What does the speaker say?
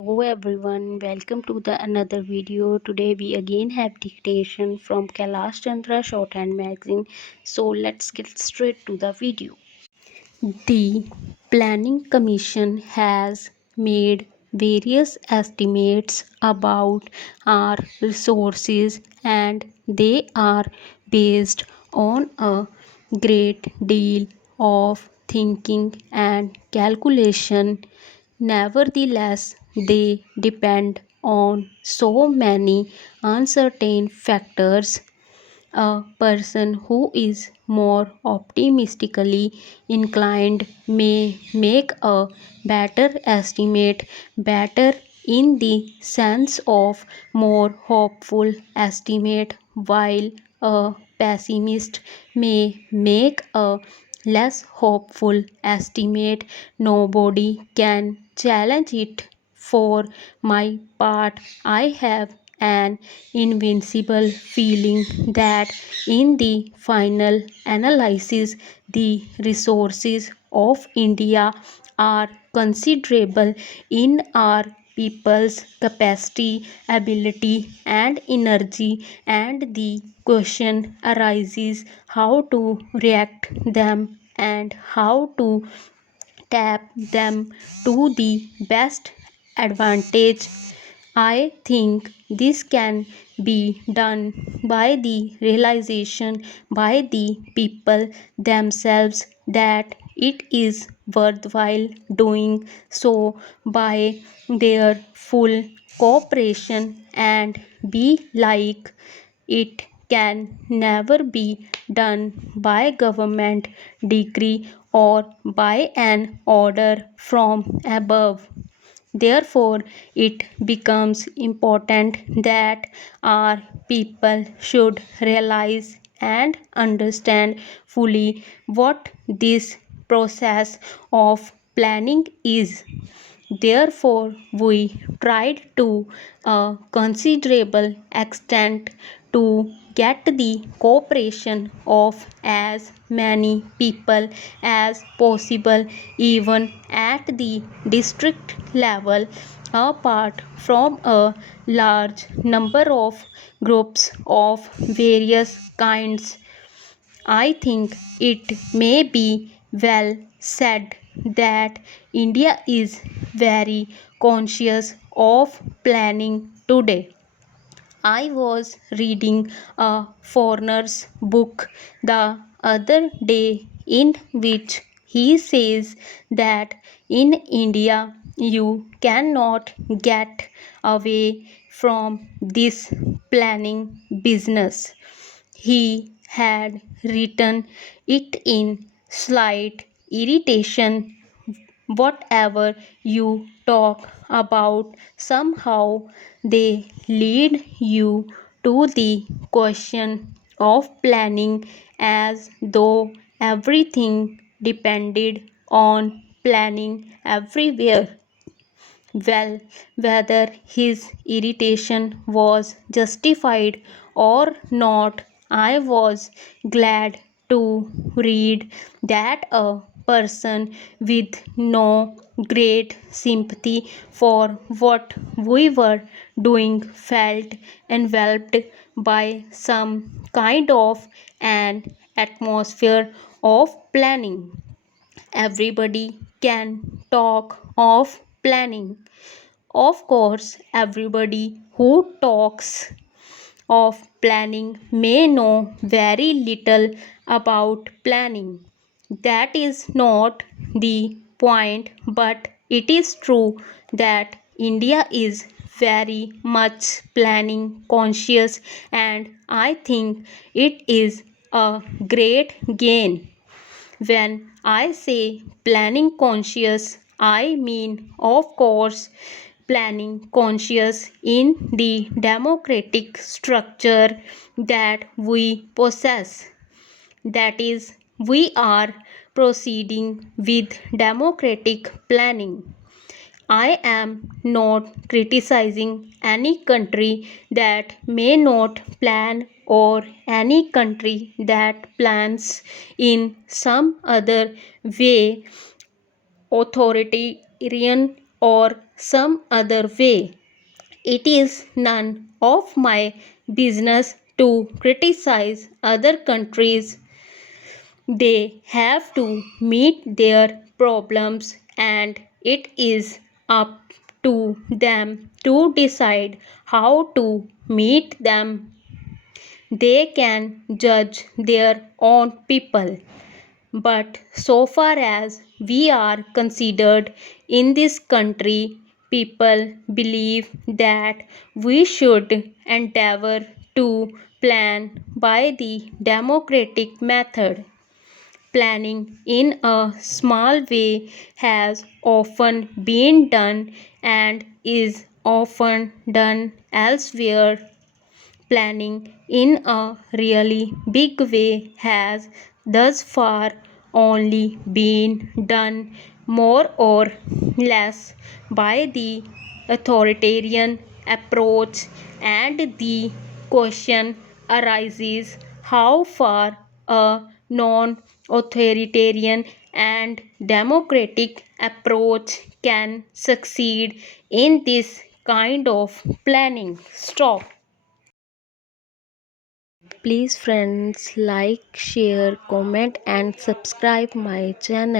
Hello everyone, welcome to the another video. Today we again have dictation from Kailash Chandra Shorthand magazine. So let's get straight to the video. The Planning Commission has made various estimates about our resources and they are based on a great deal of thinking and calculation. Nevertheless, they depend on so many uncertain factors. A person who is more optimistically inclined may make a better estimate, better in the sense of more hopeful estimate, while a pessimist may make a less hopeful estimate. Nobody can challenge it. For my part, I have an invincible feeling that in the final analysis, the resources of India are considerable in our people's capacity, ability, and energy, and the question arises how to react them and how to tap them to the best advantage. I think this can be done by the realization by the people themselves that it is worthwhile doing so, by their full cooperation, and be like it can never be done by government decree or by an order from above. Therefore, it becomes important that our people should realize and understand fully what this process of planning is. Therefore, we tried to a considerable extent to get the cooperation of as many people as possible, even at the district level, apart from a large number of groups of various kinds. I think it may be well said that India is very conscious of planning today. I was reading a foreigner's book the other day in which he says that in India you cannot get away from this planning business. He had written it in slight irritation. Whatever you talk about, somehow they lead you to the question of planning as though everything depended on planning everywhere. Well, whether his irritation was justified or not, I was glad to read that a person with no great sympathy for what we were doing felt enveloped by some kind of an atmosphere of planning. Everybody can talk of planning. Of course, everybody who talks of planning may know very little about planning. That is not the point, but it is true that India is very much planning conscious, and I think it is a great gain. When I say planning conscious, I mean, of course, planning conscious in the democratic structure that we possess. That is, we are proceeding with democratic planning. I am not criticizing any country that may not plan or any country that plans in some other way, authoritarian or some other way. It is none of my business to criticize other countries. They have to meet their problems, and it is up to them to decide how to meet them. They can judge their own people. But so far as we are considered in this country, people believe that we should endeavor to plan by the democratic method. Planning in a small way has often been done and is often done elsewhere. Planning in a really big way has thus far only been done more or less by the authoritarian approach, and the question arises how far a non authoritarian and democratic approach can succeed in this kind of planning. Stop. Please friends like, share, comment and subscribe my channel.